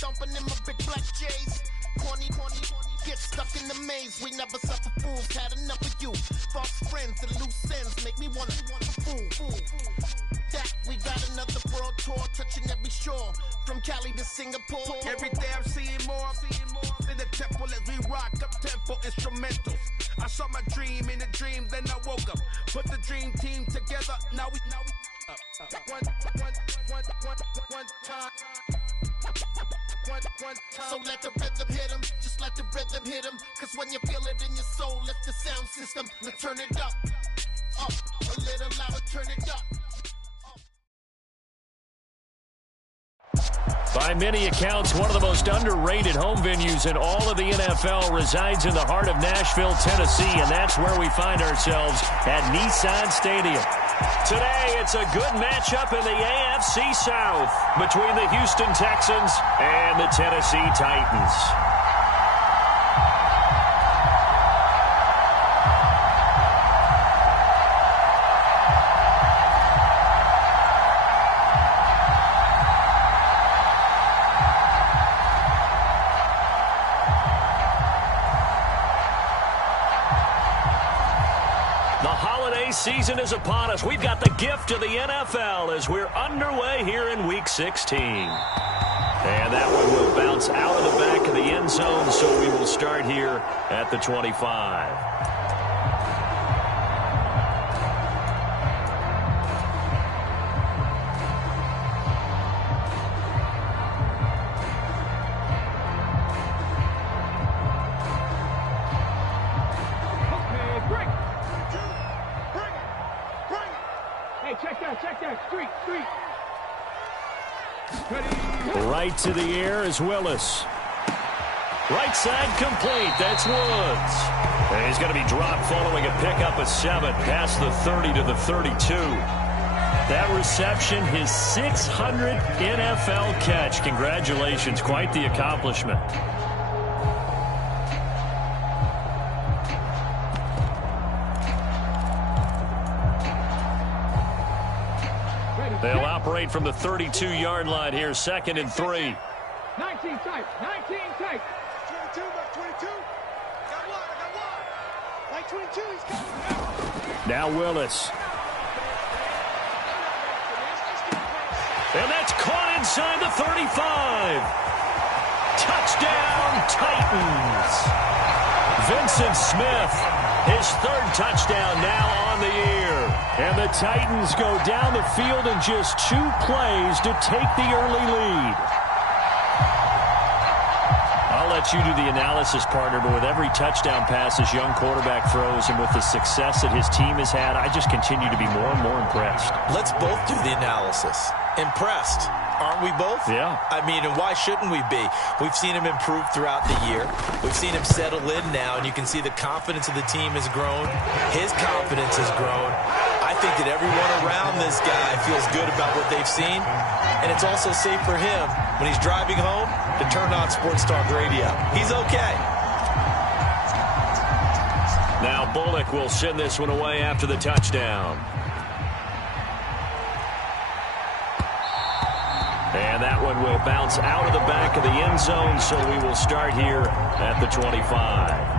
stomping in my big black J's. Corny, get stuck in the maze. We never suffer fools, had enough of you. False friends and loose ends make me wanna fool. That we got another world tour, touching every shore, from Cali to Singapore. Every day I'm seeing more in the temple as we rock up tempo instrumentals. I saw my dream in a dream, then I woke up. Put the dream team together, now we one time. So let the rhythm hit 'em, just let the rhythm hit 'em. Cause when you feel it in your soul, lift the sound system. Let's turn it up, a little louder, turn it up. By many accounts, one of the most underrated home venues in all of the NFL resides in the heart of Nashville, Tennessee, and that's where we find ourselves at Nissan Stadium. Today, it's a good matchup in the AFC South between the Houston Texans and the Tennessee Titans. Season is upon us. We've got the gift of the NFL as we're underway here in Week 16. And that one will bounce out of the back of the end zone, so we will start here at the 25. Right to the air is Willis. Right side complete. That's Woods. And he's going to be dropped following a pickup of 7 past the 30 to the 32. That reception, his 600th NFL catch. Congratulations. Quite the accomplishment. They'll operate from the 32-yard line here, 2nd and 3. 19 tight, 19 tight. 22, back 22. Got one. Like 22, he's coming. Now Willis. And that's caught inside the 35. Touchdown, Titans. Vincent Smith, his 3rd touchdown now on the year. And the Titans go down the field in just 2 plays to take the early lead. I'll let you do the analysis, partner, but with every touchdown pass this young quarterback throws and with the success that his team has had, I just continue to be more and more impressed. Let's both do the analysis. Impressed. Aren't we both? Yeah. I mean, and why shouldn't we be? We've seen him improve throughout the year. We've seen him settle in now, and you can see the confidence of the team has grown. His confidence has grown. I think that everyone around this guy feels good about what they've seen, and it's also safe for him when he's driving home to turn on Sports Talk Radio. He's okay. Now Bullock will send this one away after the touchdown. And that one will bounce out of the back of the end zone, so we will start here at the 25.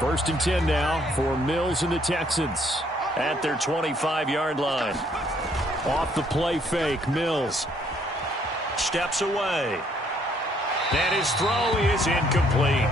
First and 10 now for Mills and the Texans at their 25-yard line. Off the play fake, Mills steps away. And his throw is incomplete.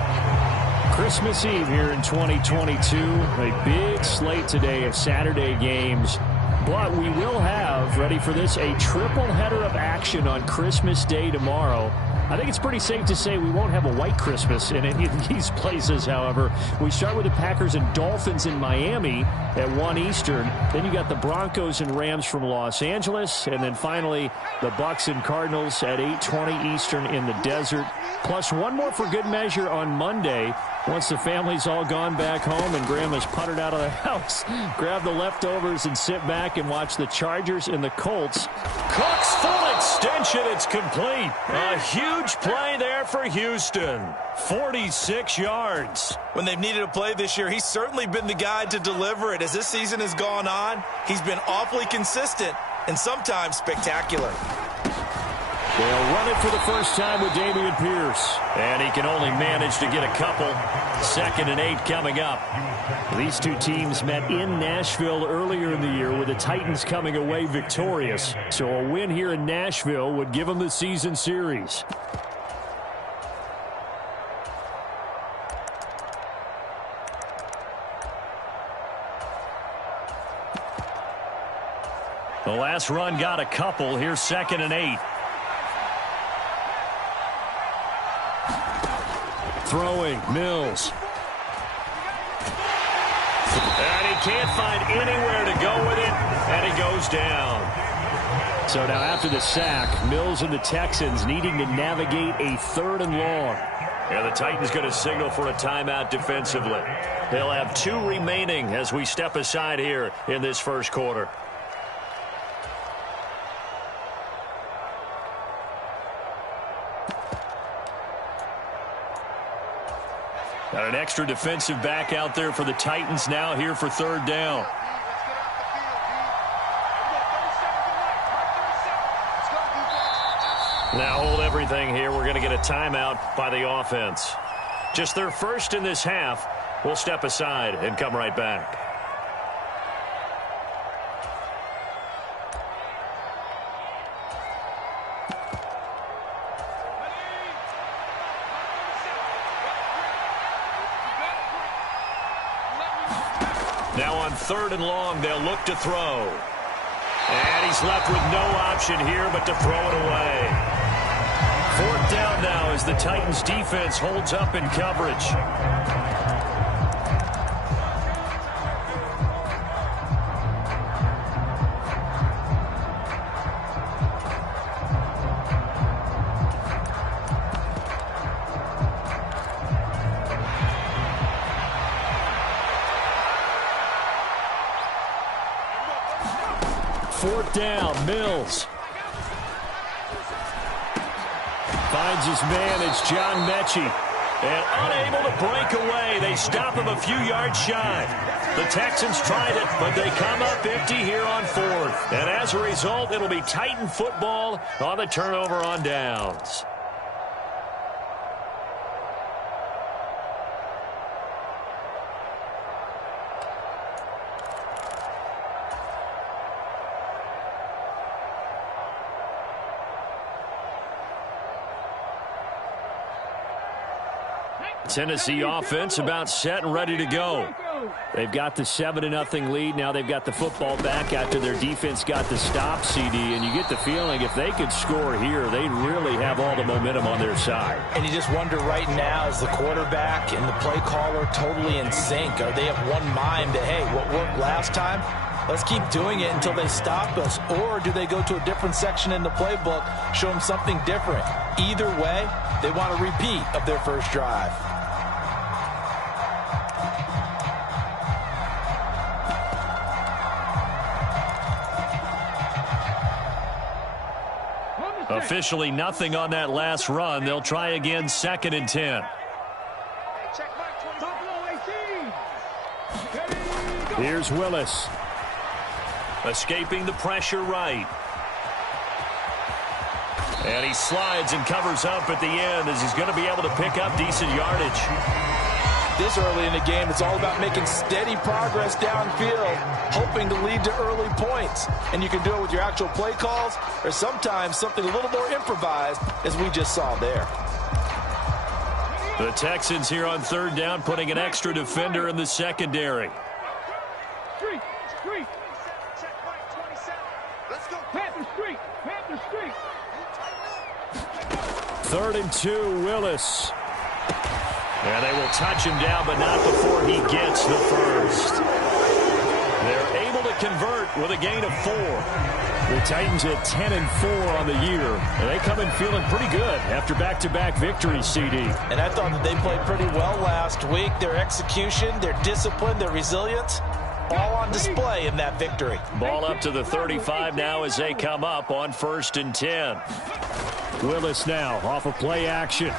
Christmas Eve here in 2022. A big slate today of Saturday games. But we will have, ready for this, a triple header of action on Christmas Day tomorrow. I think it's pretty safe to say we won't have a white Christmas in any of these places, however. We start with the Packers and Dolphins in Miami at 1 Eastern. Then you got the Broncos and Rams from Los Angeles. And then finally, the Bucks and Cardinals at 8:20 Eastern in the desert. Plus one more for good measure on Monday. Once the family's all gone back home and Grandma's puttered out of the house, grab the leftovers and sit back and watch the Chargers and the Colts. Cook's full extension. It's complete. A huge play there for Houston. 46 yards. When they've needed a play this year, he's certainly been the guy to deliver it. As this season has gone on, he's been awfully consistent and sometimes spectacular. They'll run it for the first time with Dameon Pierce. And he can only manage to get a couple. 2nd and 8 coming up. These two teams met in Nashville earlier in the year with the Titans coming away victorious. So a win here in Nashville would give them the season series. The last run got a couple. Here's 2nd and 8. Throwing, Mills. And he can't find anywhere to go with it, and he goes down. So now after the sack, Mills and the Texans needing to navigate a 3rd and long. And the Titans going to signal for a timeout defensively. They'll have 2 remaining as we step aside here in this first quarter. Got an extra defensive back out there for the Titans now here for 3rd down. Now hold everything here. We're going to get a timeout by the offense. Just their first in this half. We'll step aside and come right back. Now on 3rd and long, they'll look to throw. And he's left with no option here but to throw it away. 4th down now as the Titans defense holds up in coverage. Fourth down, Mills. Finds his man, it's John Mechie. And unable to break away. They stop him a few yards shy. The Texans tried it, but they come up empty here on 4th. And as a result, it'll be Titan football on the turnover on downs. Tennessee offense about set and ready to go. They've got the 7-0 lead. Now they've got the football back after their defense got the stop, CD. And you get the feeling if they could score here, they'd really have all the momentum on their side. And you just wonder right now, is the quarterback and the play caller totally in sync? Are they of one mind that, hey, what worked last time? Let's keep doing it until they stop us. Or do they go to a different section in the playbook, show them something different? Either way, they want a repeat of their first drive. Officially nothing on that last run. They'll try again 2nd and 10. Here's Willis. Escaping the pressure right. And he slides and covers up at the end as he's going to be able to pick up decent yardage. This early in the game, it's all about making steady progress downfield, hoping to lead to early points. And you can do it with your actual play calls or sometimes something a little more improvised, as we just saw there. The Texans here on 3rd down, putting an extra defender in the secondary. Street. Let's go. Panther Street. 3rd and 2, Willis. And they will touch him down, but not before he gets the first. They're able to convert with a gain of 4. The Titans at 10-4 on the year, and they come in feeling pretty good after back-to-back victories, CD. And I thought that they played pretty well last week. Their execution, their discipline, their resilience, all on display in that victory. Ball up to the 35 now as they come up on 1st and 10. Willis now off of play action.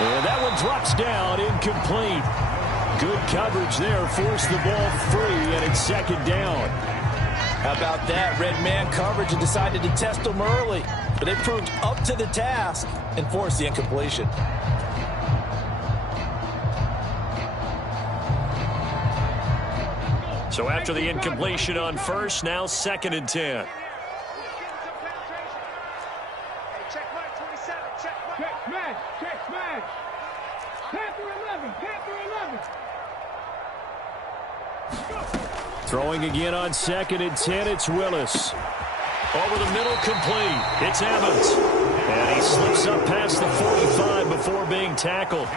And that one drops down, incomplete. Good coverage there, forced the ball free, and it's 2nd down. How about that? Red man coverage and decided to test them early. But they proved up to the task and forced the incompletion. So after the incompletion on 1st, now 2nd and 10. Check smash. Panther 11. Throwing again on 2nd and 10, it's Willis. Over the middle, complete. It's Evans. And he slips up past the 45 before being tackled.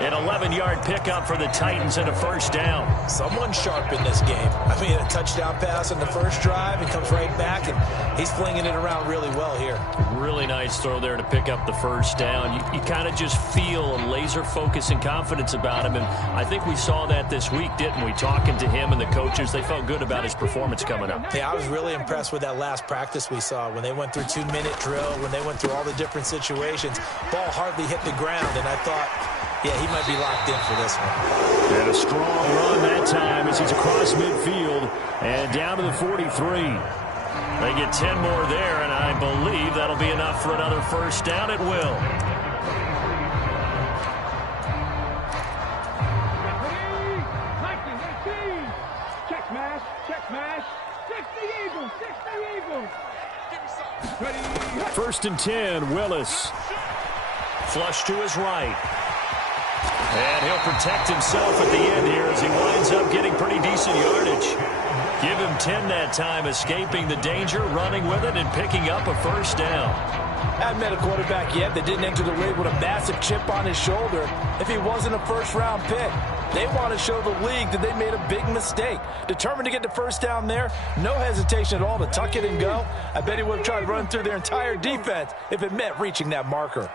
An 11-yard pickup for the Titans and a 1st down. Someone sharp in this game. I mean, a touchdown pass on the first drive. He comes right back, and he's flinging it around really well here. Really nice throw there to pick up the 1st down. You kind of just feel a laser focus and confidence about him, and I think we saw that this week, didn't we? Talking to him and the coaches, they felt good about his performance coming up. Yeah, I was really impressed with that last practice we saw when they went through 2-minute drill, when they went through all the different situations. Ball hardly hit the ground, and I thought, yeah, he might be locked in for this one. And a strong run that time as he's across midfield and down to the 43. They get 10 more there, and I believe that'll be enough for another 1st down. It will. Check smash. 60 Eagles. 1st and 10, Willis. Flush to his right. And he'll protect himself at the end here as he winds up getting pretty decent yardage. Give him 10 that time, escaping the danger, running with it, and picking up a 1st down. Haven't met a quarterback yet that didn't enter the league with a massive chip on his shoulder if he wasn't a 1st-round pick. They want to show the league that they made a big mistake. Determined to get the 1st down there, no hesitation at all to tuck it and go. I bet he would have tried to run through their entire defense if it meant reaching that marker.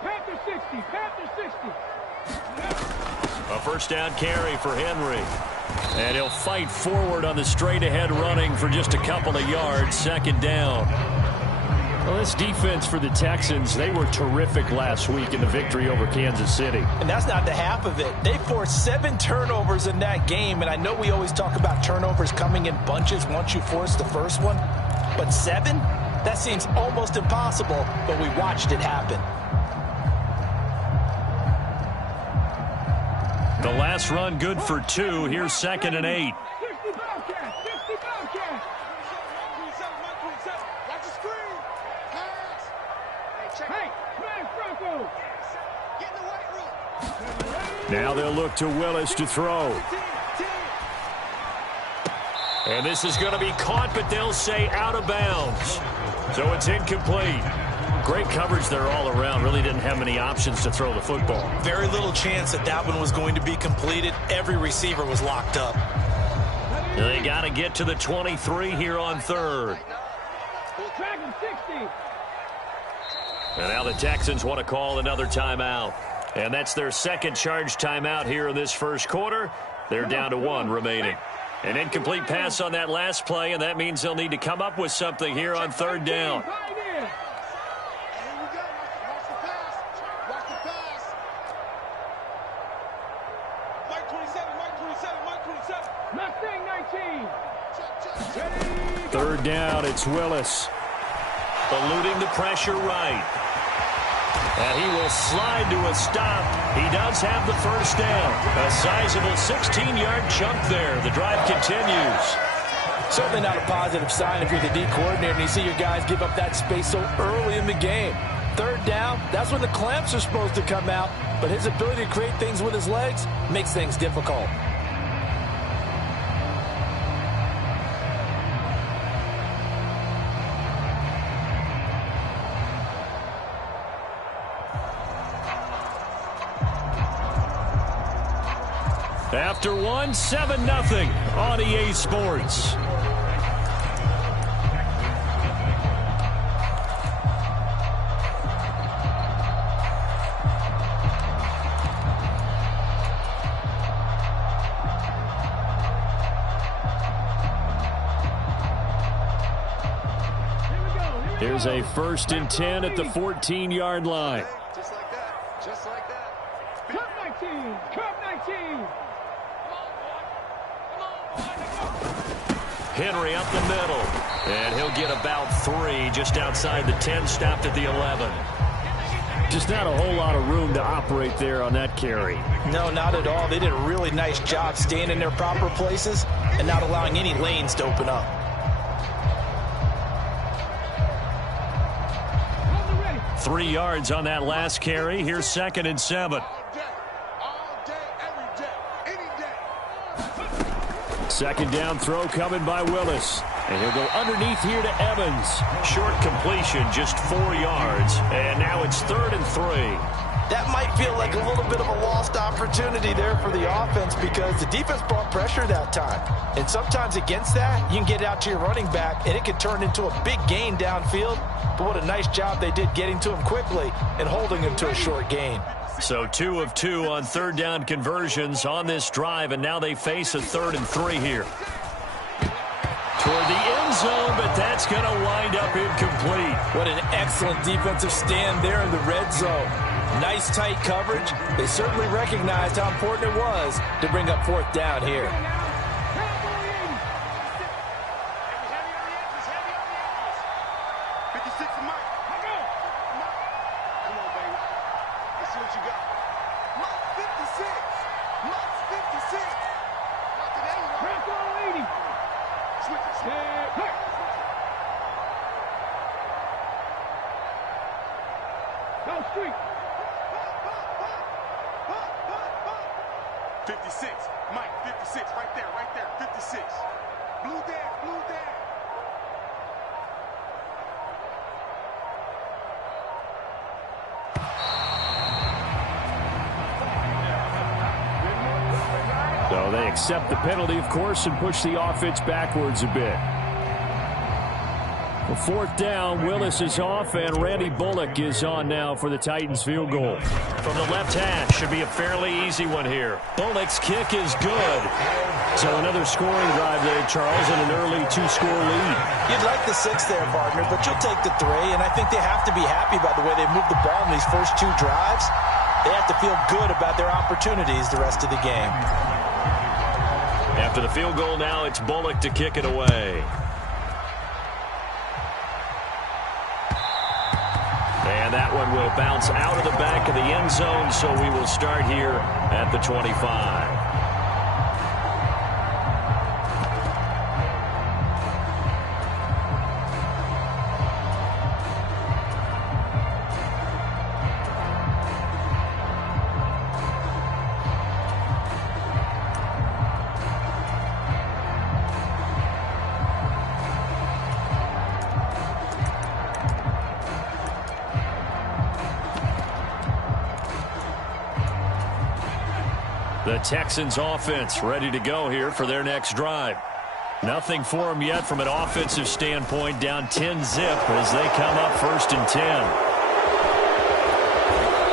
Panther 60. A 1st down carry for Henry. And he'll fight forward on the straight-ahead running for just a couple of yards. 2nd down. Well, this defense for the Texans, they were terrific last week in the victory over Kansas City. And that's not the half of it. They forced 7 turnovers in that game, and I know we always talk about turnovers coming in bunches once you force the first one. But 7? That seems almost impossible, but we watched it happen. The last run good for 2. Here's 2nd and 8. 60 Bobcats. Watch the screen. Pass. Hey, smash Bronco. Get in the weight room. Now they'll look to Willis to throw. And this is going to be caught, but they'll say out of bounds. So it's incomplete. Great coverage there all around. Really didn't have many options to throw the football. Very little chance that that one was going to be completed. Every receiver was locked up. They got to get to the 23 here on 3rd. Dragon 60. And now the Texans want to call another timeout. And that's their 2nd charge timeout here in this 1st quarter. They're down to 1 remaining. An incomplete pass on that last play, and that means they'll need to come up with something here on 3rd down. Third down, it's Willis. Eluding the pressure right. And he will slide to a stop. He does have the 1st down. A sizable 16-yard chunk there. The drive continues. Certainly not a positive sign if you're the D coordinator and you see your guys give up that space so early in the game. 3rd down, that's when the clamps are supposed to come out. But his ability to create things with his legs makes things difficult. After one, 7-0 on EA Sports. Here's a 1st and 10 at the 14-yard line. Just like that. Just like that. Cup 19. Cup 19. Henry up the middle. And he'll get about 3 just outside the 10, stopped at the 11. Just not a whole lot of room to operate there on that carry. No, not at all. They did a really nice job staying in their proper places and not allowing any lanes to open up. 3 yards on that last carry. Here's 2nd and 7. All day, every day, any day. 2nd down throw coming by Willis. And he'll go underneath here to Evans. Short completion, just 4 yards. And now it's 3rd and 3. That might feel like a little bit of a lost opportunity there for the offense because the defense brought pressure that time. And sometimes against that, you can get out to your running back, and it can turn into a big gain downfield. But what a nice job they did getting to him quickly and holding him to a short gain. So 2 of 2 on 3rd down conversions on this drive, and now they face a 3rd and 3 here. Toward the end zone, but that's going to wind up incomplete. What an excellent defensive stand there in the red zone. Nice tight coverage. They certainly recognized how important it was to bring up 4th down here. 56 for Mike. Come on, baby. Let's see what you got. Mike 56. Mike's 56. Not today, you know. Franco 80. Switch it. Hey. Go street. 56. Mike, 56. Right there, 56. Blue dance, blue dance. So they accept the penalty, of course, and push the offense backwards a bit. Well, 4th down, Willis is off, and Randy Bullock is on now for the Titans field goal. From the left hash, should be a fairly easy one here. Bullock's kick is good. So another scoring drive there, Charles, and an early 2-score lead. You'd like the 6 there, partner, but you'll take the 3, and I think they have to be happy about the way they moved the ball in these first 2 drives. They have to feel good about their opportunities the rest of the game. After the field goal now, it's Bullock to kick it away. And that one will bounce out of the back of the end zone, so we will start here at the 25. The Texans offense ready to go here for their next drive. Nothing for them yet from an offensive standpoint, down 10-zip as they come up 1st and 10.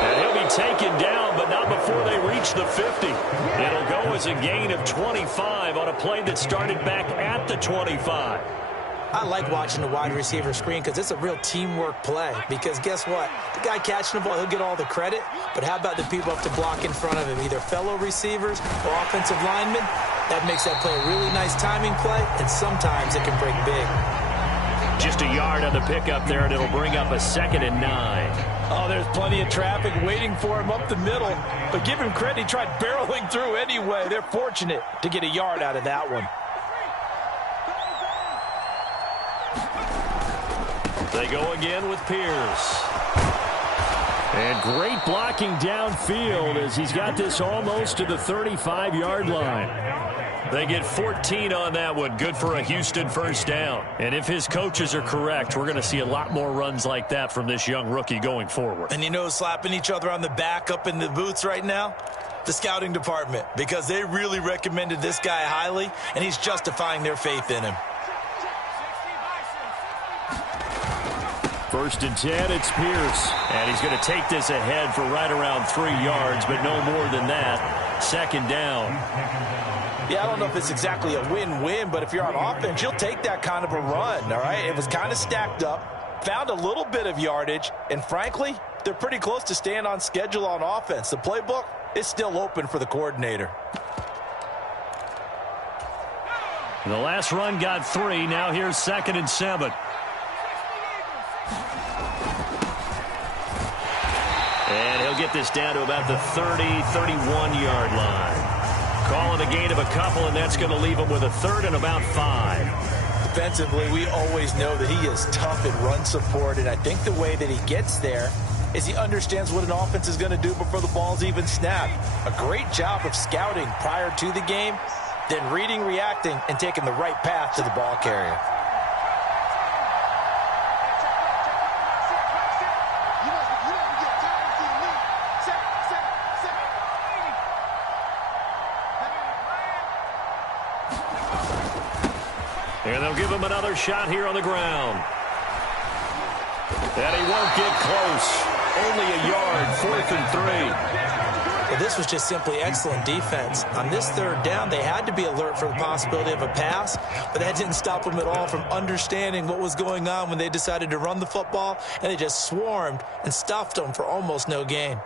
And he'll be taken down, but not before they reach the 50. It'll go as a gain of 25 on a play that started back at the 25. I like watching the wide receiver screen because it's a real teamwork play. Because guess what? The guy catching the ball, he'll get all the credit. But how about the people up to block in front of him, either fellow receivers or offensive linemen? That makes that play a really nice timing play, and sometimes it can break big. Just a yard on the pickup there, and it'll bring up a 2nd and 9. Oh, there's plenty of traffic waiting for him up the middle. But give him credit, he tried barreling through anyway. They're fortunate to get a yard out of that one. They go again with Pierce. And great blocking downfield as he's got this almost to the 35-yard line. They get 14 on that one. Good for a Houston 1st down. And if his coaches are correct, we're going to see a lot more runs like that from this young rookie going forward. And you know, slapping each other on the back up in the boots right now? The scouting department, because they really recommended this guy highly, and he's justifying their faith in him. 1st and 10, it's Pierce. And he's going to take this ahead for right around 3 yards, but no more than that. 2nd down. Yeah, I don't know if it's exactly a win-win, but if you're on offense, you'll take that kind of a run, all right? It was kind of stacked up, found a little bit of yardage, and frankly, they're pretty close to staying on schedule on offense. The playbook is still open for the coordinator. The last run got 3. Now here's 2nd and 7. And he'll get this down to about the 30, 31-yard line. Calling a gain of a couple, and that's going to leave him with a 3rd and about 5. Defensively, we always know that he is tough in run support, and I think the way that he gets there is he understands what an offense is going to do before the ball's even snapped. A great job of scouting prior to the game, then reading, reacting, and taking the right path to the ball carrier. And they'll give him another shot here on the ground. And he won't get close. Only a yard, 4th and 3. Well, this was just simply excellent defense. On this 3rd down, they had to be alert for the possibility of a pass, but that didn't stop them at all from understanding what was going on when they decided to run the football, and they just swarmed and stuffed them for almost no gain.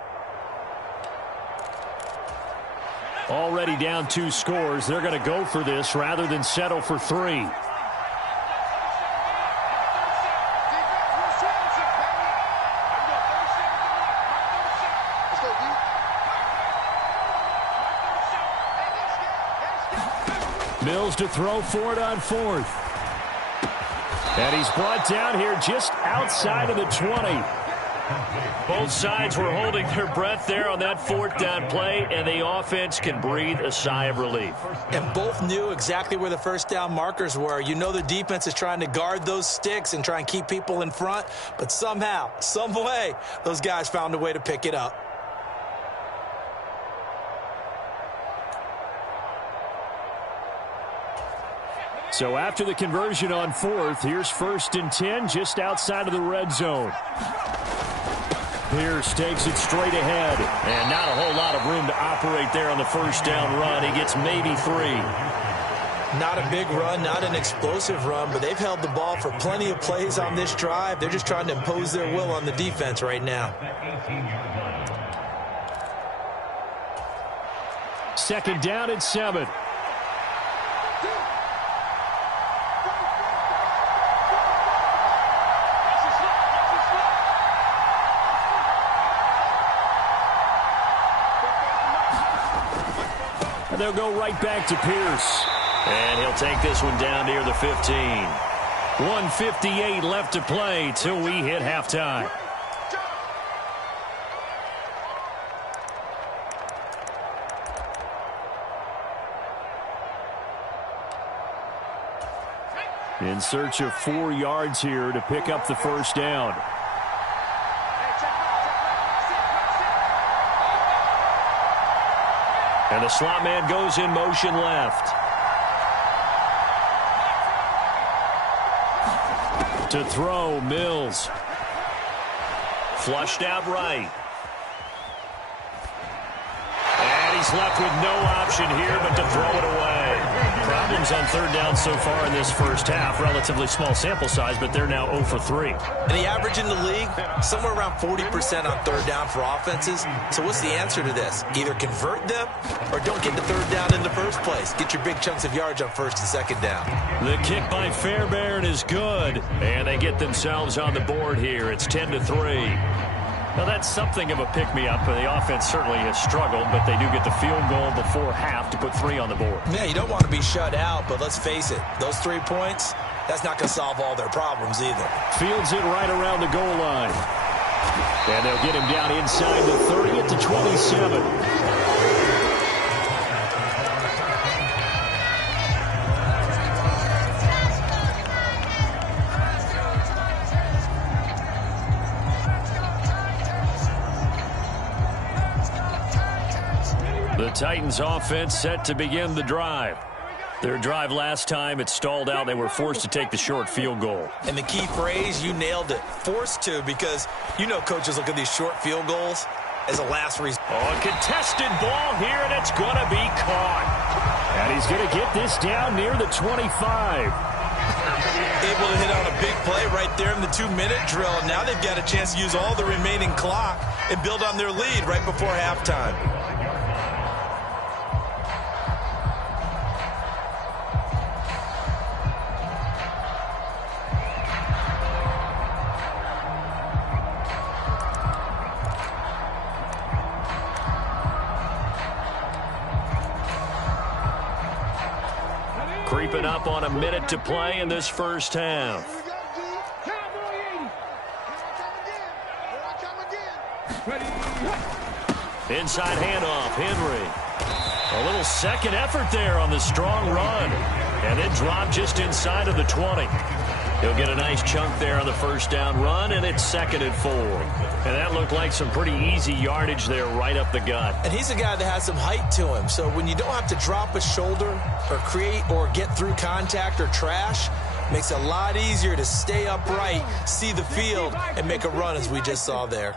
Already down 2 scores. They're going to go for this rather than settle for 3. Mills to throw for it on 4th. And he's brought down here just outside of the 20. Both sides were holding their breath there on that 4th down play, and the offense can breathe a sigh of relief. And both knew exactly where the 1st down markers were. You know the defense is trying to guard those sticks and try and keep people in front, but somehow, some way, those guys found a way to pick it up. So after the conversion on 4th, here's 1st and 10 just outside of the red zone. Pierce takes it straight ahead, and not a whole lot of room to operate there on the 1st down run. He gets maybe 3. Not a big run, not an explosive run, but they've held the ball for plenty of plays on this drive. They're just trying to impose their will on the defense right now. 2nd down and 7. They'll go right back to Pierce. And he'll take this one down near the 15. 1:58 left to play till we hit halftime. In search of 4 yards here to pick up the 1st down. And the slot man goes in motion left. To throw, Mills. Flushed out right. And he's left with no option here but to throw it away. Problems on 3rd down so far in this 1st half. Relatively small sample size, but they're now 0 for 3. And the average in the league, somewhere around 40% on 3rd down for offenses. So what's the answer to this? Either convert them or don't get the 3rd down in the first place. Get your big chunks of yards on 1st and 2nd down. The kick by Fairbairn is good. And they get themselves on the board here. It's 10-3. Now, that's something of a pick-me-up. The offense certainly has struggled, but they do get the field goal before half to put 3 on the board. Yeah, you don't want to be shut out, but let's face it. Those 3 points, that's not going to solve all their problems either. Fields it right around the goal line. And they'll get him down inside the 30 at the 27. Titans offense set to begin the drive. Their drive last time, it stalled out. They were forced to take the short field goal. And the key phrase, you nailed it, forced to, because you know coaches look at these short field goals as a last resort. Oh, a contested ball here, and it's going to be caught. And he's going to get this down near the 25. Able to hit on a big play right there in the 2-minute drill. Now they've got a chance to use all the remaining clock and build on their lead right before halftime. Creeping up on a minute to play in this first half. Inside handoff, Henry. A little second effort there on the strong run. And then drop just inside of the 20. He'll get a nice chunk there on the first down run, and it's 2nd and 4. And that looked like some pretty easy yardage there right up the gut. And he's a guy that has some height to him, so when you don't have to drop a shoulder or create or get through contact or trash, makes it a lot easier to stay upright, see the field, and make a run as we just saw there.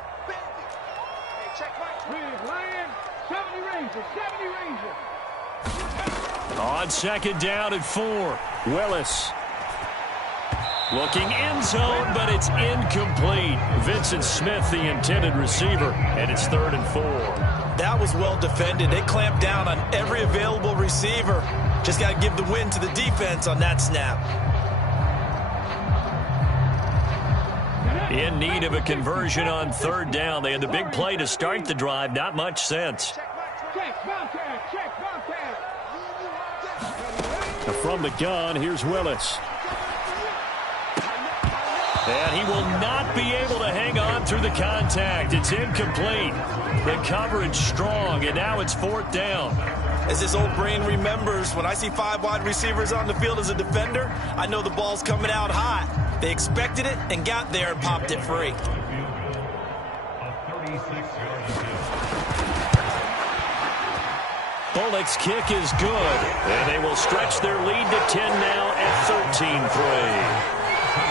On 2nd down and 4, Willis. Looking end zone, but it's incomplete. Vincent Smith, the intended receiver, and it's 3rd and 4. That was well defended. They clamped down on every available receiver. Just got to give the win to the defense on that snap. In need of a conversion on 3rd down. They had the big play to start the drive. Not much sense. From the gun, here's Willis. And he will not be able to hang on through the contact. It's incomplete. The coverage strong, and now it's 4th down. As this old brain remembers, when I see 5 wide receivers on the field as a defender, I know the ball's coming out hot. They expected it and got there and popped it free. Bullock's kick is good, and they will stretch their lead to 10 now at 13-3.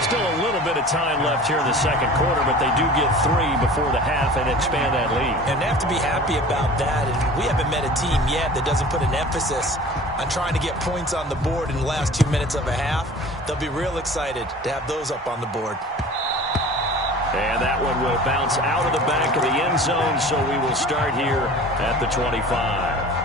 Still a little bit of time left here in the 2nd quarter, but they do get 3 before the half and expand that lead. And they have to be happy about that. And we haven't met a team yet that doesn't put an emphasis on trying to get points on the board in the last 2 minutes of a half. They'll be real excited to have those up on the board. And that one will bounce out of the back of the end zone, so we will start here at the 25.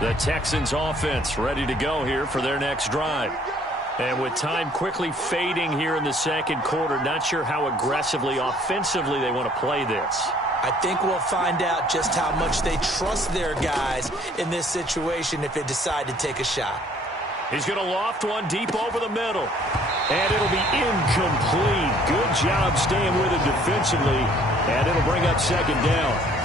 The Texans offense ready to go here for their next drive. And with time quickly fading here in the 2nd quarter, not sure how aggressively, offensively they want to play this. I think we'll find out just how much they trust their guys in this situation if they decide to take a shot. He's going to loft one deep over the middle. And it'll be incomplete. Good job staying with it defensively. And it'll bring up 2nd down.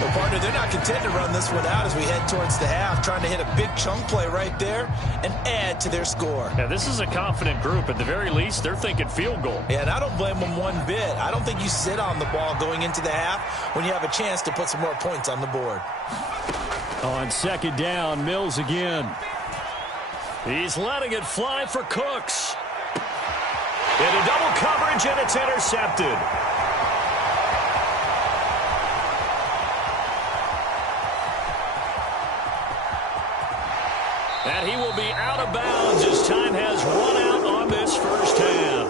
Well, partner, they're not content to run this one out as we head towards the half, trying to hit a big chunk play right there and add to their score. Yeah, this is a confident group. At the very least, they're thinking field goal. Yeah, and I don't blame them one bit. I don't think you sit on the ball going into the half when you have a chance to put some more points on the board. On 2nd down, Mills again. He's letting it fly for Cooks. Into double coverage, and it's intercepted. And he will be out of bounds as time has run out on this first half.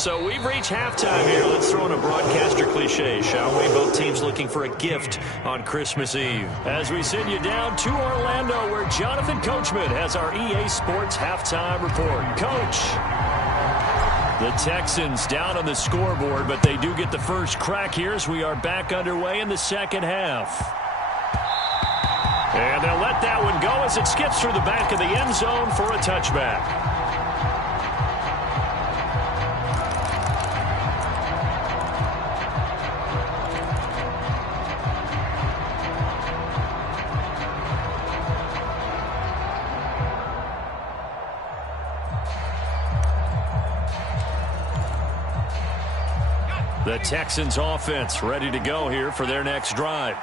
So we've reached halftime here. Let's throw in a broadcaster cliche, shall we? Both teams looking for a gift on Christmas Eve. As we send you down to Orlando, where Jonathan Coachman has our EA Sports halftime report. Coach. The Texans down on the scoreboard, but they do get the first crack here as we are back underway in the second half. And they'll let that one go as it skips through the back of the end zone for a touchback. The Texans offense ready to go here for their next drive.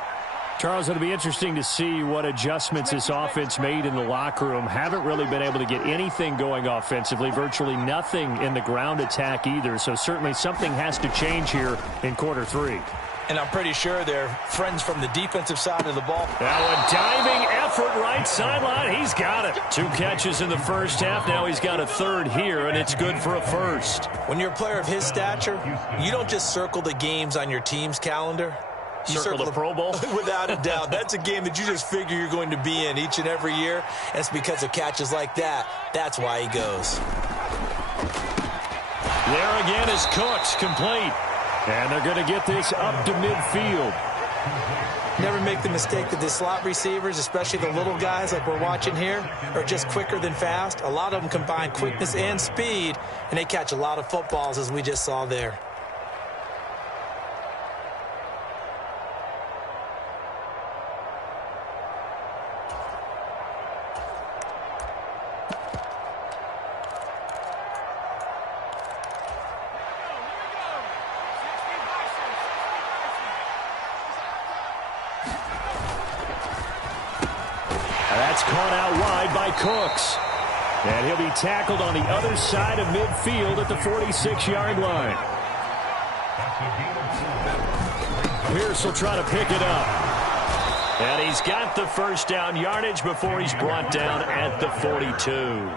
Charles, it'll be interesting to see what adjustments this offense made in the locker room. Haven't really been able to get anything going offensively, virtually nothing in the ground attack either. So certainly something has to change here in quarter 3. And I'm pretty sure they're friends from the defensive side of the ball. Now a diving effort right sideline. He's got it. 2 catches in the first half. Now he's got a third here, and it's good for a first. When you're a player of his stature, you don't just circle the games on your team's calendar. You circle the Pro Bowl? Without a doubt. That's a game that you just figure you're going to be in each and every year. And it's because of catches like that. That's why he goes. There again is Cooks, complete. And they're going to get this up to midfield. Never make the mistake that the slot receivers, especially the little guys like we're watching here, are just quicker than fast. A lot of them combine quickness and speed, and they catch a lot of footballs, as we just saw there. That's caught out wide by Cooks. And he'll be tackled on the other side of midfield at the 46-yard line. Pierce will try to pick it up. And he's got the first down yardage before he's brought down at the 42.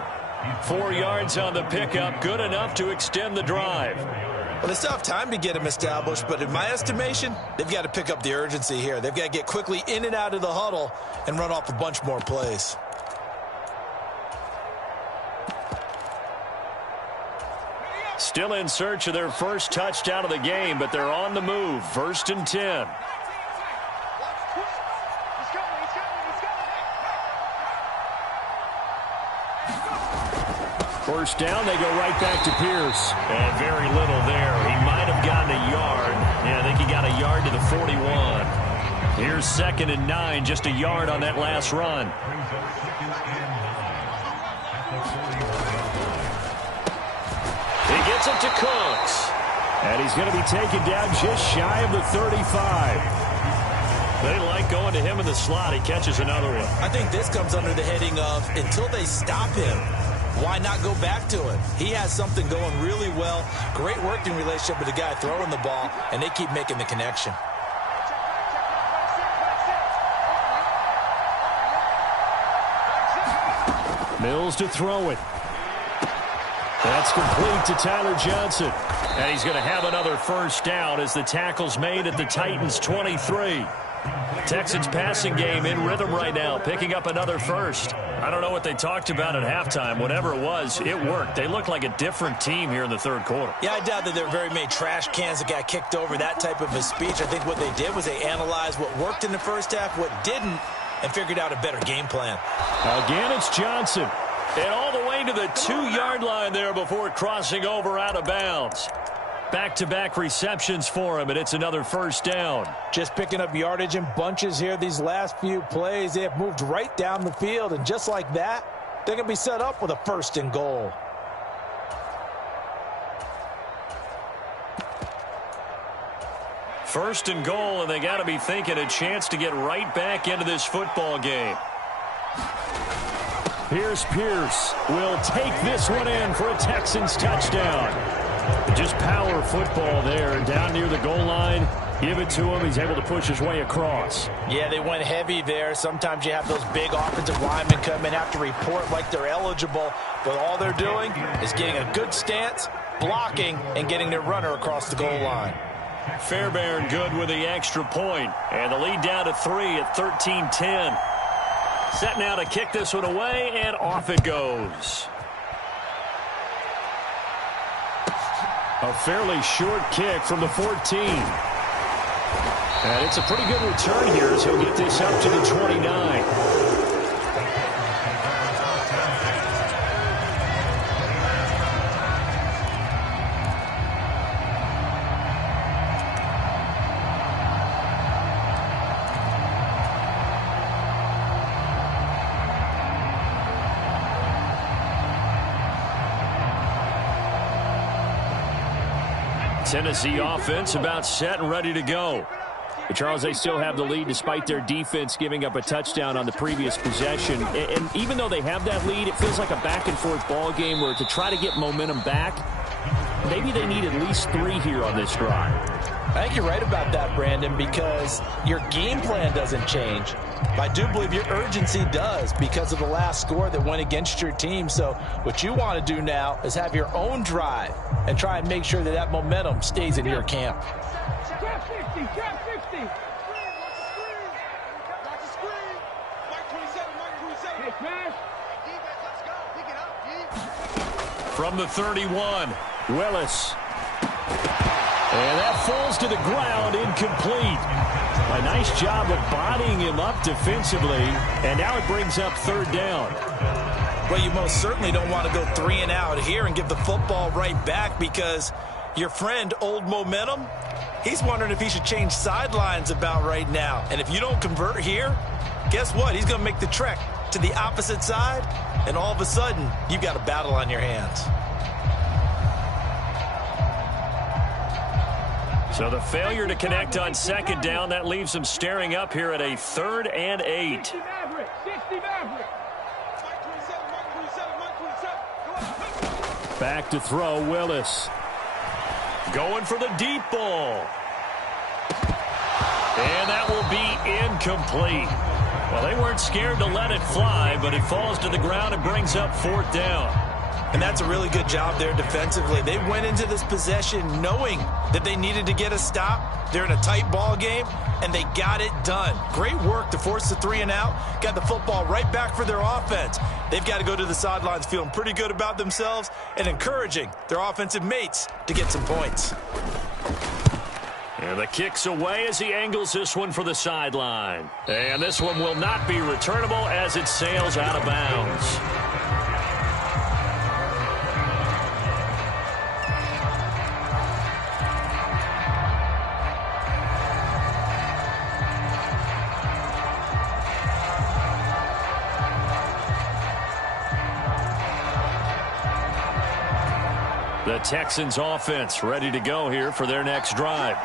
4 yards on the pickup, good enough to extend the drive. Well, they still have time to get him established, but in my estimation, they've got to pick up the urgency here. They've got to get quickly in and out of the huddle and run off a bunch more plays. Still in search of their first touchdown of the game, but they're on the move. 1st and 10. First down, they go right back to Pierce. And very little there. He might have gotten a yard. Yeah, I think he got a yard to the 41. Here's 2nd and 9, just a yard on that last run. He gets it to Cooks. And he's going to be taken down just shy of the 35. They like going to him in the slot. He catches another one. I think this comes under the heading of until they stop him, why not go back to it? He has something going really well. Great working relationship with the guy throwing the ball, and they keep making the connection. Mills to throw it. That's complete to Tyler Johnson. And he's going to have another first down as the tackle's made at the Titans' 23. Texans passing game in rhythm right now, picking up another first. I don't know what they talked about at halftime. Whatever it was, it worked. They looked like a different team here in the third quarter. Yeah, I doubt that there were very many trash cans that got kicked over, that type of a speech. I think what they did was they analyzed what worked in the first half, what didn't, and figured out a better game plan. Again, it's Johnson. And all the way to the 2-yard line there before crossing over out of bounds. Back-to-back receptions for him, and it's another first down. Just picking up yardage in bunches here these last few plays. They have moved right down the field, and just like that, they're going to be set up with a 1st and goal. First and goal, and they got to be thinking a chance to get right back into this football game. Here's Pierce. Will take this one in for a Texans touchdown. Just power football there down near the goal line. Give it to him. He's able to push his way across. Yeah, they went heavy there. Sometimes you have those big offensive linemen come in, have to report like they're eligible, but all they're doing is getting a good stance, blocking, and getting their runner across the goal line. Fairbairn good with the extra point, and the lead down to 3 at 13-10. Set now to kick this one away, and off it goes. A fairly short kick from the 14. And it's a pretty good return here as he'll get this up to the 29. Tennessee offense about set and ready to go. But Charles, they still have the lead despite their defense giving up a touchdown on the previous possession. And even though they have that lead, it feels like a back-and-forth ball game where to try to get momentum back, maybe they need at least 3 here on this drive. I think you're right about that, Brandon, because your game plan doesn't change. I do believe your urgency does because of the last score that went against your team. So what you want to do now is have your own drive and try and make sure that that momentum stays in your camp. Trap 60, trap 60. Got the screen. Mike 27, Mike 27. Hey, smash. Defense, let's go. Pick it up, From the 31, Willis. And that falls to the ground, incomplete. A nice job of bodying him up defensively, and now it brings up 3rd down. Well, you most certainly don't want to go 3 and out here and give the football right back because your friend, Old Momentum, he's wondering if he should change sidelines about right now. And if you don't convert here, guess what? He's going to make the trek to the opposite side, and all of a sudden, you've got a battle on your hands. So the failure to connect on 2nd down, that leaves them staring up here at a 3rd and 8. 60 Maverick, 60 Maverick. Mike 27, Mike 27, Mike 27. Go on. Back to throw, Willis. Going for the deep ball. And that will be incomplete. Well, they weren't scared to let it fly, but it falls to the ground and brings up 4th down. And that's a really good job there defensively. They went into this possession knowing that they needed to get a stop. They're in a tight ball game, and they got it done. Great work to force the 3 and out. Got the football right back for their offense. They've got to go to the sidelines feeling pretty good about themselves and encouraging their offensive mates to get some points. And the kick's away as he angles this one for the sideline. And this one will not be returnable as it sails out of bounds. The Texans offense ready to go here for their next drive.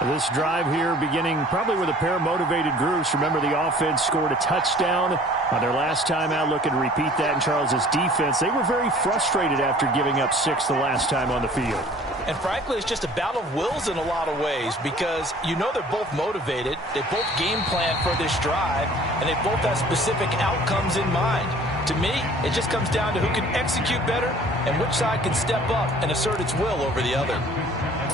This drive here beginning probably with a pair of motivated groups. Remember, the offense scored a touchdown on their last time out. Looking to repeat that in Charles's defense. They were very frustrated after giving up 6 the last time on the field. And frankly, it's just a battle of wills in a lot of ways because you know they're both motivated. They both game plan for this drive, and they both have specific outcomes in mind. To me, it just comes down to who can execute better and which side can step up and assert its will over the other.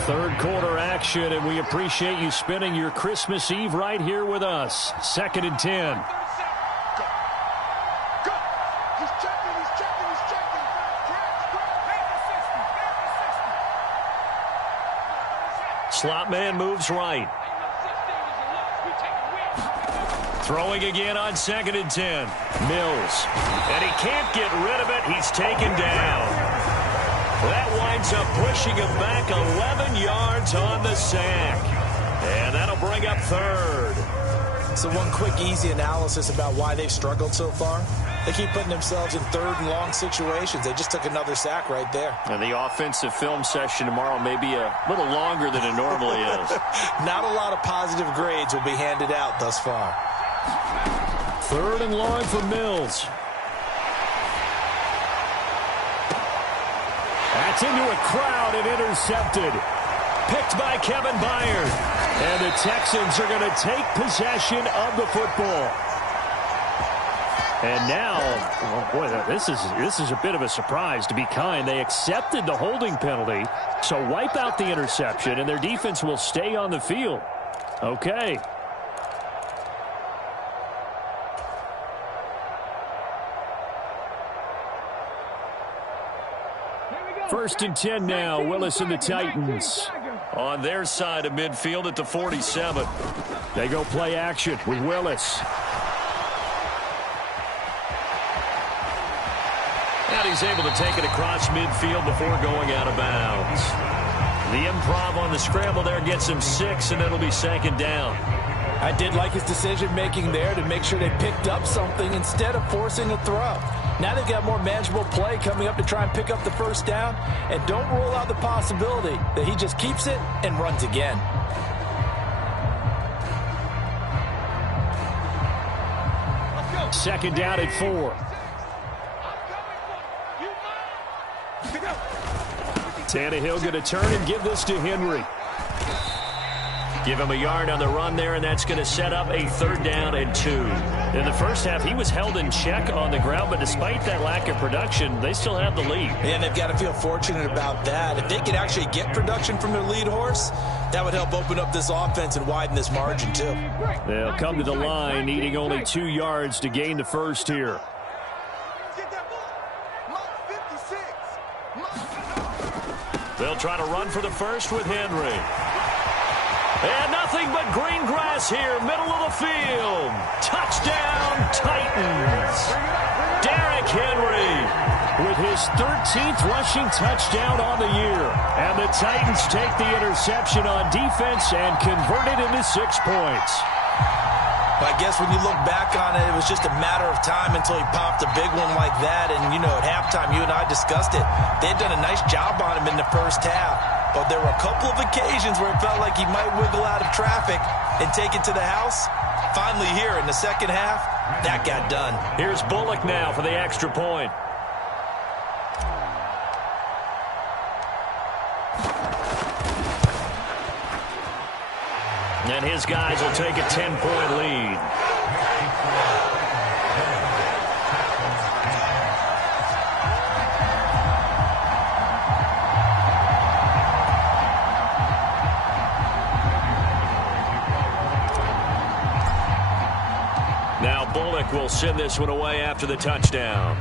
3rd quarter action, and we appreciate you spending your Christmas Eve right here with us. 2nd and 10. Go. He's checking, he's checking, he's checking. Slot man moves right. Throwing again on 2nd and 10. Mills. And he can't get rid of it. He's taken down. That winds up pushing him back 11 yards on the sack. And that'll bring up 3rd. So one quick, easy analysis about why they've struggled so far. They keep putting themselves in 3rd and long situations. They just took another sack right there. And the offensive film session tomorrow may be a little longer than it normally is. Not a lot of positive grades will be handed out thus far. 3rd and long for Mills. That's into a crowd and intercepted. Picked by Kevin Byard. And the Texans are going to take possession of the football. And now, oh boy, this is a bit of a surprise, to be kind. They accepted the holding penalty, so wipe out the interception, and their defense will stay on the field. Okay. Here we go. First and 10 now, Willis and the Titans. On their side of midfield at the 47. They go play action with Willis. And he's able to take it across midfield before going out of bounds. The improv on the scramble there gets him 6, and it'll be second down. I did like his decision-making there to make sure they picked up something instead of forcing a throw. Now they've got more manageable play coming up to try and pick up the first down, and don't rule out the possibility that he just keeps it and runs again. Second down at 4. Tannehill going to turn and give this to Henry. Give him a yard on the run there, and that's going to set up a third down and 2. In the first half, he was held in check on the ground, but despite that lack of production, they still have the lead. And they've got to feel fortunate about that. If they could actually get production from their lead horse, that would help open up this offense and widen this margin, too. They'll come to the line, needing only 2 yards to gain the first here. They'll try to run for the first with Henry. And nothing but green grass here, middle of the field. Touchdown, Titans. Derrick Henry with his 13th rushing touchdown on the year. And the Titans take the interception on defense and convert it into 6 points. I guess when you look back on it, it was just a matter of time until he popped a big one like that. And, you know, at halftime, you and I discussed it. They had done a nice job on him in the first half. But there were a couple of occasions where it felt like he might wiggle out of traffic and take it to the house. Finally here in the second half, that got done. Here's Bullock now for the extra point. And his guys will take a 10-point lead. Now Bullock will send this one away after the touchdown.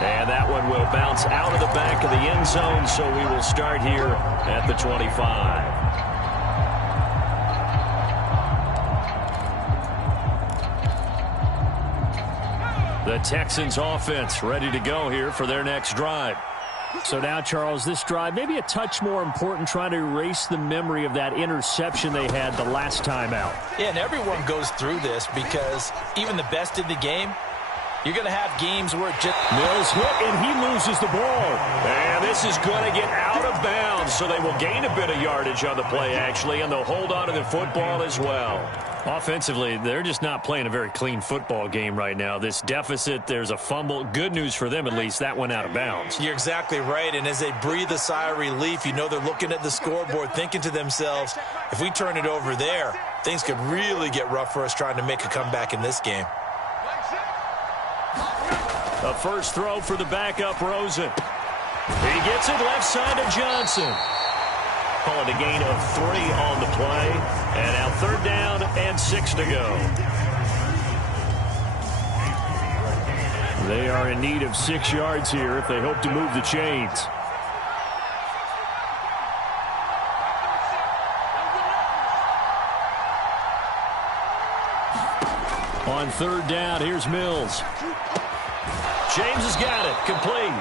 And that one will bounce out of the back of the end zone, so we will start here at the 25. The Texans offense ready to go here for their next drive. So now, Charles, this drive maybe a touch more important, trying to erase the memory of that interception they had the last time out. Yeah, and everyone goes through this because even the best in the game, you're going to have games where it just... Mills hit, and he loses the ball. And this is going to get out of bounds, so they will gain a bit of yardage on the play, actually, and they'll hold on to the football as well. Offensively, they're just not playing a very clean football game right now. This deficit, there's a fumble. Good news for them, at least. That went out of bounds. You're exactly right, and as they breathe a sigh of relief, you know they're looking at the scoreboard, thinking to themselves, if we turn it over there, things could really get rough for us trying to make a comeback in this game. A first throw for the backup, Rosen. He gets it left side to Johnson. Call it a gain of 3 on the play. And now third down and 6 to go. They are in need of 6 yards here if they hope to move the chains. On third down, here's Mills. James has got it, complete.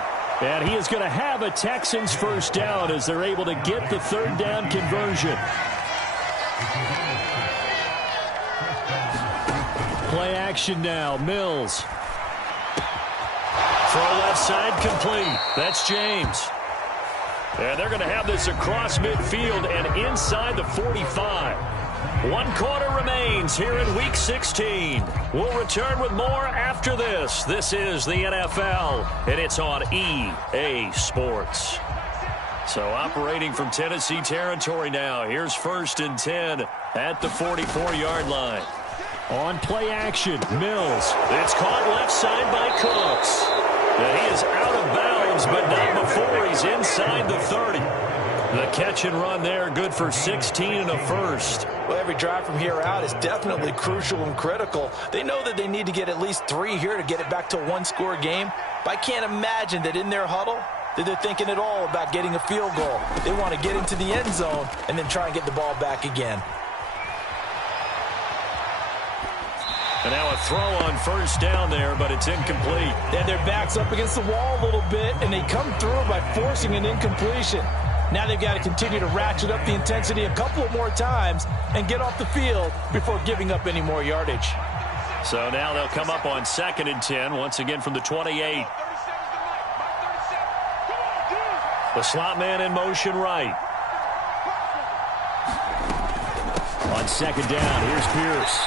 And he is going to have a Texans first down as they're able to get the third down conversion. Play action now, Mills. Throw left side, complete. That's James. And they're going to have this across midfield and inside the 45. 1 quarter remains here in Week 16. We'll return with more after this. This is the NFL, and it's on EA Sports. So operating from Tennessee territory now. Here's first and 10 at the 44-yard line. On play action, Mills. It's caught left side by Cooks. And he is out of bounds, but not before he's inside the 30. The catch and run there, good for 16 and a first. Well, every drive from here out is definitely crucial and critical. They know that they need to get at least 3 here to get it back to a one-score game. But I can't imagine that in their huddle that they're thinking at all about getting a field goal. They want to get into the end zone and then try and get the ball back again. And now a throw on first down there, but it's incomplete. Then their back's up against the wall a little bit, and they come through by forcing an incompletion. Now they've got to continue to ratchet up the intensity a couple of more times and get off the field before giving up any more yardage. So now they'll come up on 2nd and 10, once again from the 28. The slot man in motion right. On 2nd down, here's Pierce.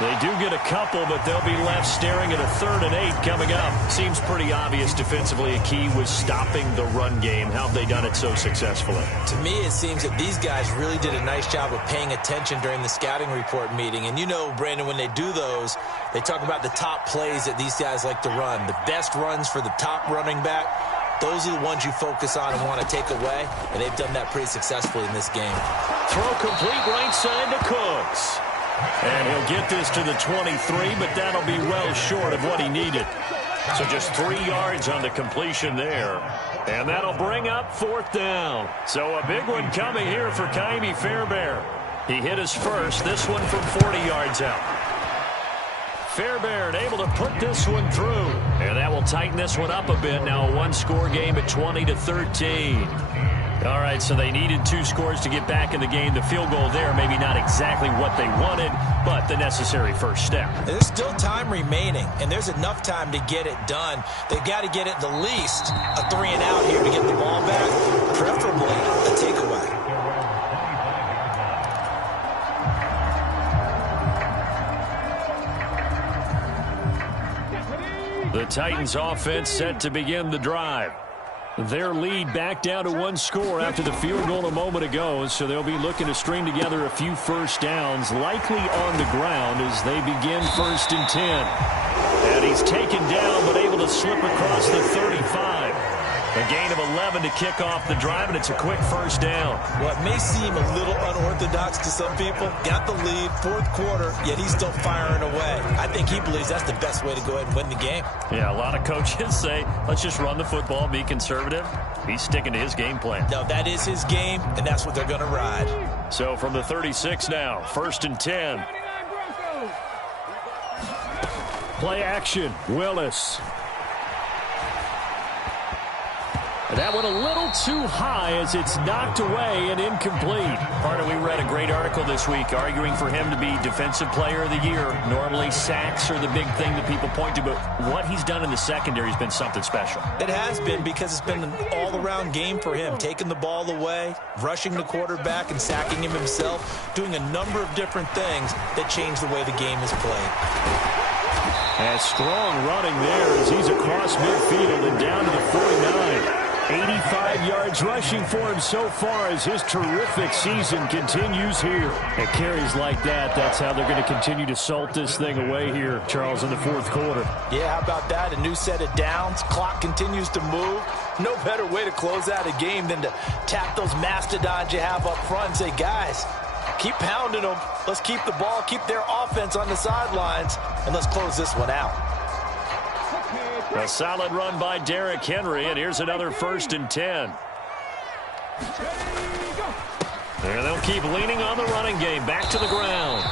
They do get a couple, but they'll be left staring at a 3rd and 8 coming up. Seems pretty obvious defensively a key was stopping the run game. How have they done it so successfully? To me, it seems that these guys really did a nice job of paying attention during the scouting report meeting. And you know, Brandon, when they do those, they talk about the top plays that these guys like to run. The best runs for the top running back. Those are the ones you focus on and want to take away, and they've done that pretty successfully in this game. Throw complete right side to Cooks. And he'll get this to the 23, but that'll be well short of what he needed. So just 3 yards on the completion there. And that'll bring up 4th down. So a big one coming here for Ka'imi Fairbairn. He hit his first, this one from 40 yards out. Fairbairn able to put this one through. And that will tighten this one up a bit. Now a one-score game at 20-13. All right, so they needed 2 scores to get back in the game. The field goal there, maybe not exactly what they wanted, but the necessary first step. There's still time remaining, and there's enough time to get it done. They've got to get at the least a 3 and out here to get the ball back, preferably a takeaway. The Titans offense set to begin the drive. Their lead back down to 1 score after the field goal a moment ago, so they'll be looking to string together a few first downs, likely on the ground as they begin 1st and 10. And he's taken down but able to slip across the 35. A gain of 11 to kick off the drive, and it's a quick first down. Well, it may seem a little unorthodox to some people. Got the lead, 4th quarter, yet he's still firing away. I think he believes that's the best way to go ahead and win the game. Yeah, a lot of coaches say, let's just run the football, be conservative. He's sticking to his game plan. No, that is his game, and that's what they're going to ride. So from the 36 now, 1st and 10. Play action, Willis. That one a little too high as it's knocked away and incomplete. Carter, we read a great article this week arguing for him to be Defensive Player of the Year. Normally sacks are the big thing that people point to, but what he's done in the secondary has been something special. It has been, because it's been an all-around game for him, taking the ball away, rushing the quarterback and sacking him himself, doing a number of different things that change the way the game is played. And strong running there as he's across midfield and down to the 49. 85 yards rushing for him so far as his terrific season continues here. And carries like that, that's how they're going to continue to salt this thing away here, Charles, in the 4th quarter. Yeah, how about that? A new set of downs. Clock continues to move. No better way to close out a game than to tap those mastodons you have up front and say, guys, keep pounding them. Let's keep the ball, keep their offense on the sidelines, and let's close this one out. A solid run by Derrick Henry, and here's another 1st and 10. And they'll keep leaning on the running game. Back to the ground.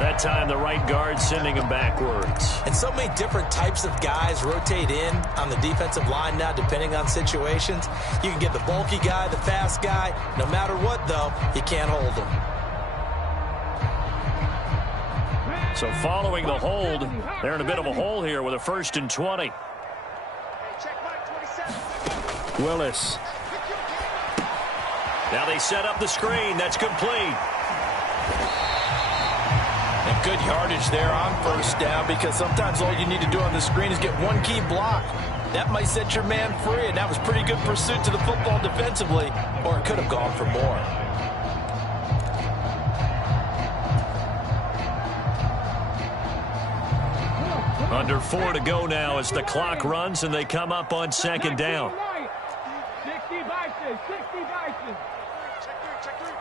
That time, the right guard sending him backwards. And so many different types of guys rotate in on the defensive line now, depending on situations. You can get the bulky guy, the fast guy. No matter what, though, you can't hold him. So following the hold, they're in a bit of a hole here with a 1st and 20. Willis. Now they set up the screen. That's complete. And good yardage there on 1st down, because sometimes all you need to do on the screen is get one key block. That might set your man free, and that was pretty good pursuit to the football defensively, or it could have gone for more. On Under 4 to go now as the clock runs and they come up on second down. 60 vices, 60 vices. Check three.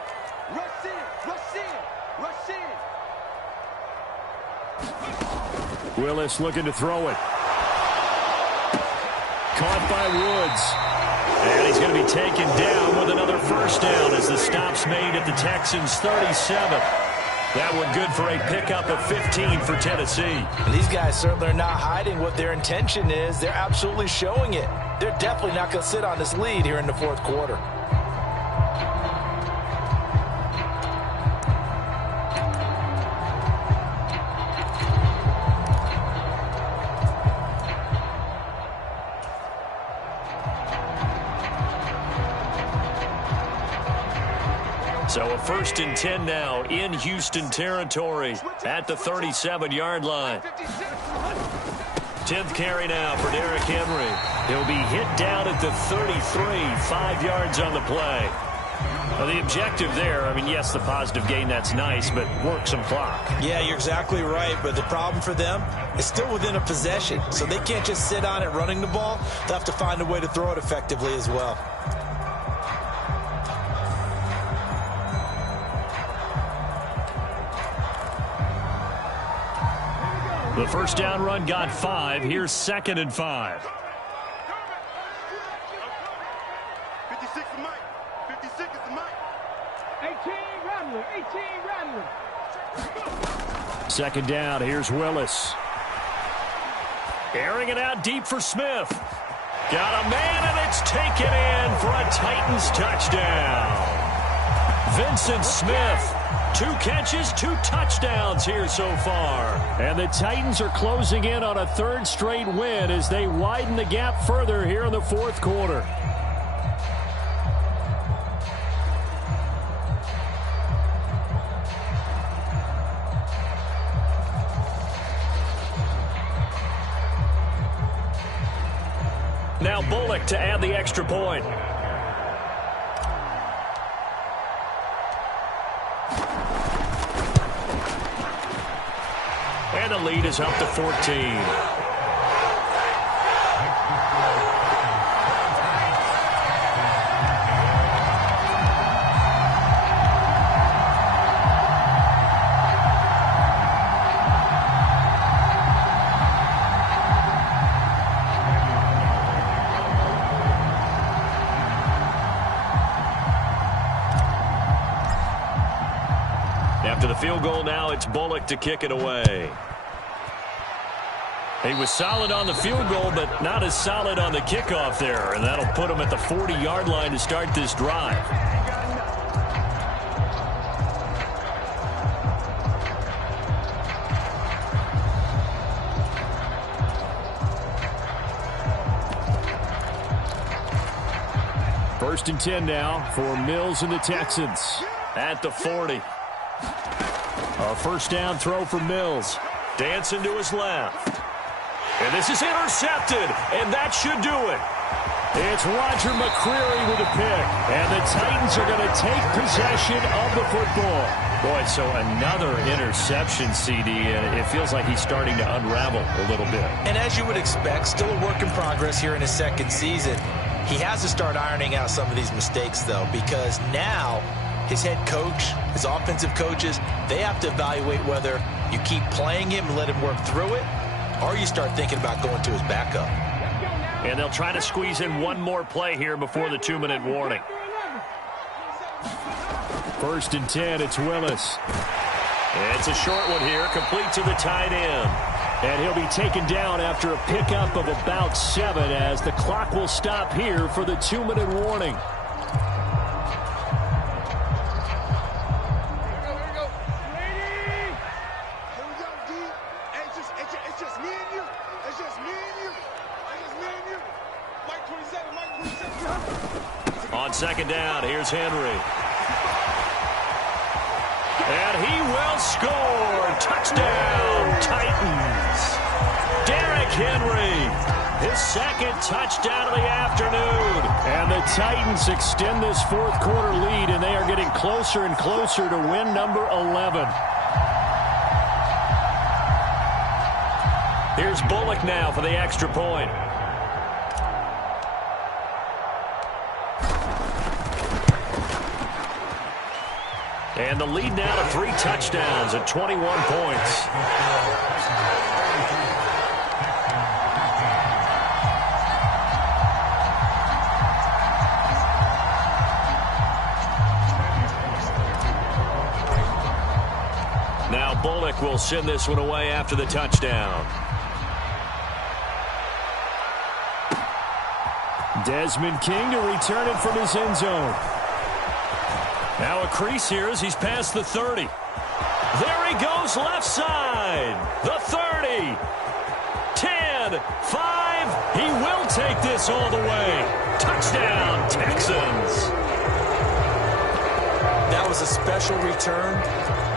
Rush in. Willis looking to throw it. Caught by Woods. And he's going to be taken down with another first down as the stop's made at the Texans' 37. That one good for a pickup of 15 for Tennessee. And these guys certainly are not hiding what their intention is. They're absolutely showing it. They're definitely not going to sit on this lead here in the fourth quarter. So a 1st and 10 now in Houston territory at the 37-yard line. 10th carry now for Derrick Henry. He'll be hit down at the 33, 5 yards on the play. Well, the objective there, I mean, yes, the positive gain, that's nice, but work some clock. Yeah, you're exactly right, but the problem for them is still within a possession, so they can't just sit on it running the ball. They'll have to find a way to throw it effectively as well. The first down run got 5. Here's 2nd and 5. 56 is Mike. 56 is the Mike. 18 Rattler, 18 Rattler. Second down, here's Willis. Airing it out deep for Smith. Got a man, and it's taken in for a Titans touchdown. Vincent Smith. 2 catches, 2 touchdowns here so far. And the Titans are closing in on a 3rd straight win as they widen the gap further here in the 4th quarter. Now Bullock to add the extra point. And the lead is up to 14. After the field goal now, it's Bullock to kick it away. He was solid on the field goal, but not as solid on the kickoff there. And that'll put him at the 40-yard line to start this drive. First and 10 now for Mills and the Texans at the 40. A first down throw for Mills. Dancing to his left. And this is intercepted, and that should do it. It's Roger McCreary with a pick, and the Titans are going to take possession of the football. Boy, so another interception, CD, and it feels like he's starting to unravel a little bit. And as you would expect, still a work in progress here in his 2nd season. He has to start ironing out some of these mistakes, though, because now his head coach, his offensive coaches, they have to evaluate whether you keep playing him and let him work through it, or you start thinking about going to his backup. And they'll try to squeeze in one more play here before the 2-minute warning. First and 10, it's Willis. It's a short one here, complete to the tight end. And he'll be taken down after a pickup of about 7 as the clock will stop here for the 2-minute warning. On second down, here's Henry. And he will score. Touchdown, Titans. Derrick Henry, his 2nd touchdown of the afternoon. And the Titans extend this 4th quarter lead, and they are getting closer and closer to win number 11. Here's Bullock now for the extra point. And the lead now to 3 touchdowns at 21 points. Now Bullock will send this one away after the touchdown. Desmond King to return it from his end zone. Now a crease here as he's past the 30. There he goes left side. The 30. 10, 5. He will take this all the way. Touchdown, Texans. That was a special return,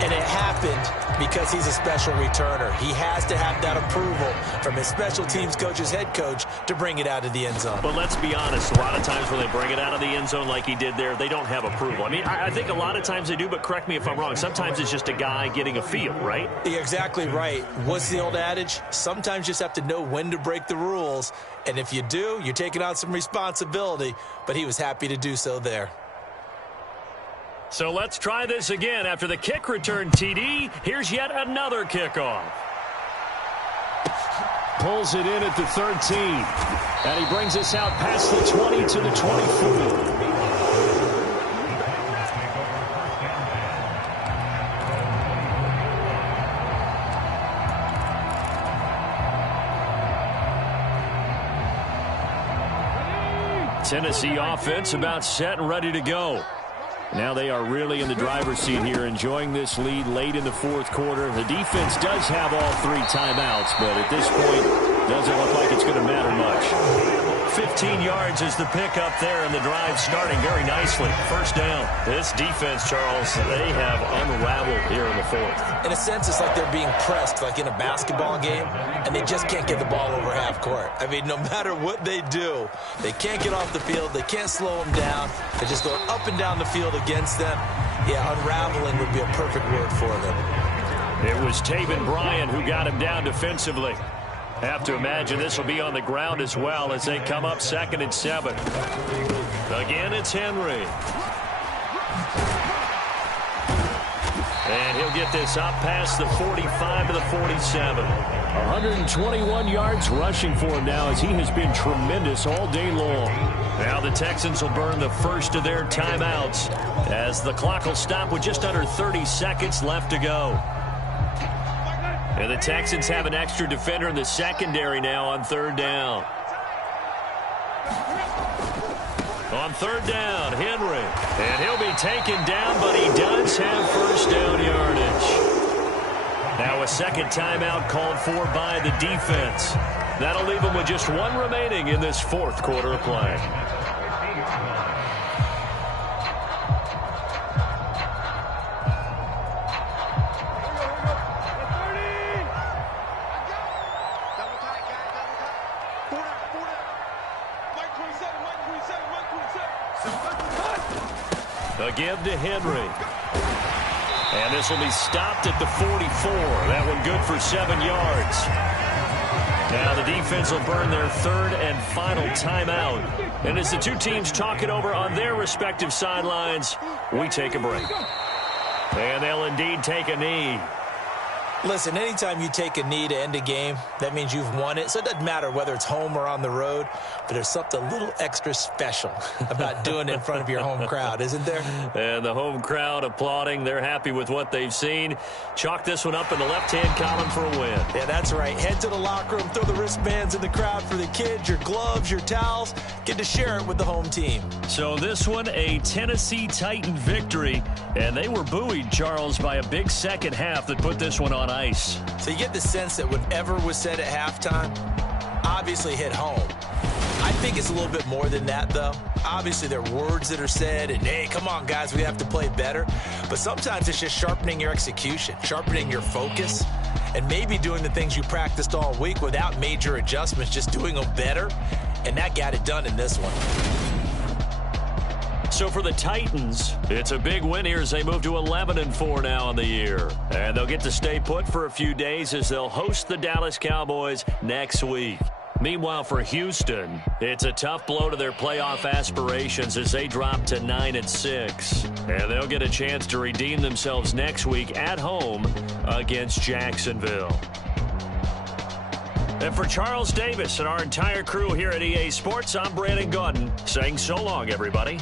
and it happened because he's a special returner. He has to have that approval from his special teams coach's head coach to bring it out of the end zone. But let's be honest, a lot of times when they bring it out of the end zone like he did there, they don't have approval. I mean, I think a lot of times they do, but correct me if I'm wrong. Sometimes it's just a guy getting a feel, right? You're exactly right. What's the old adage? Sometimes you just have to know when to break the rules, and if you do, you're taking on some responsibility, but he was happy to do so there. So let's try this again. After the kick return TD, here's yet another kickoff. Pulls it in at the 13. And he brings us out past the 20 to the 24. Tennessee offense about set and ready to go. Now they are really in the driver's seat here, enjoying this lead late in the fourth quarter. The defense does have all 3 timeouts, but at this point, doesn't look like it's going to matter much. 15 yards is the pickup there, and the drive starting very nicely. First down. This defense, Charles, they have unraveled here in the fourth. In a sense, it's like they're being pressed, like in a basketball game, and they just can't get the ball over half court. I mean, no matter what they do, they can't get off the field. They can't slow them down. They're just going up and down the field against them. Yeah, unraveling would be a perfect word for them. It was Taven Bryan who got him down defensively. Have to imagine this will be on the ground as well as they come up 2nd and 7. Again, it's Henry. And he'll get this up past the 45 to the 47. 121 yards rushing for him now as he has been tremendous all day long. Now the Texans will burn the first of their timeouts as the clock will stop with just under 30 seconds left to go. And the Texans have an extra defender in the secondary now on 3rd down. On 3rd down, Henry. And he'll be taken down, but he does have first down yardage. Now a second timeout called for by the defense. That'll leave them with just 1 remaining in this fourth quarter of play. A give to Henry. And this will be stopped at the 44. That one good for 7 yards. Now the defense will burn their 3rd and final timeout. And as the two teams talk it over on their respective sidelines, we take a break. And they'll indeed take a knee. Listen, anytime you take a knee to end a game, that means you've won it. So it doesn't matter whether it's home or on the road, but there's something a little extra special about doing it in front of your home crowd, isn't there? And the home crowd applauding. They're happy with what they've seen. Chalk this one up in the left-hand column for a win. Yeah, that's right. Head to the locker room, throw the wristbands in the crowd for the kids, your gloves, your towels. Get to share it with the home team. So this one, a Tennessee Titan victory. And they were buoyed, Charles, by a big second half that put this one on ice. So you get the sense that whatever was said at halftime obviously hit home. I think it's a little bit more than that, though. Obviously, there are words that are said, and, hey, come on, guys, we have to play better. But sometimes it's just sharpening your execution, sharpening your focus, and maybe doing the things you practiced all week without major adjustments, just doing them better. And that got it done in this one. So for the Titans, it's a big win here as they move to 11-4 now in the year. And they'll get to stay put for a few days as they'll host the Dallas Cowboys next week. Meanwhile, for Houston, it's a tough blow to their playoff aspirations as they drop to 9-6. And they'll get a chance to redeem themselves next week at home against Jacksonville. And for Charles Davis and our entire crew here at EA Sports, I'm Brandon Gaudin saying so long, everybody.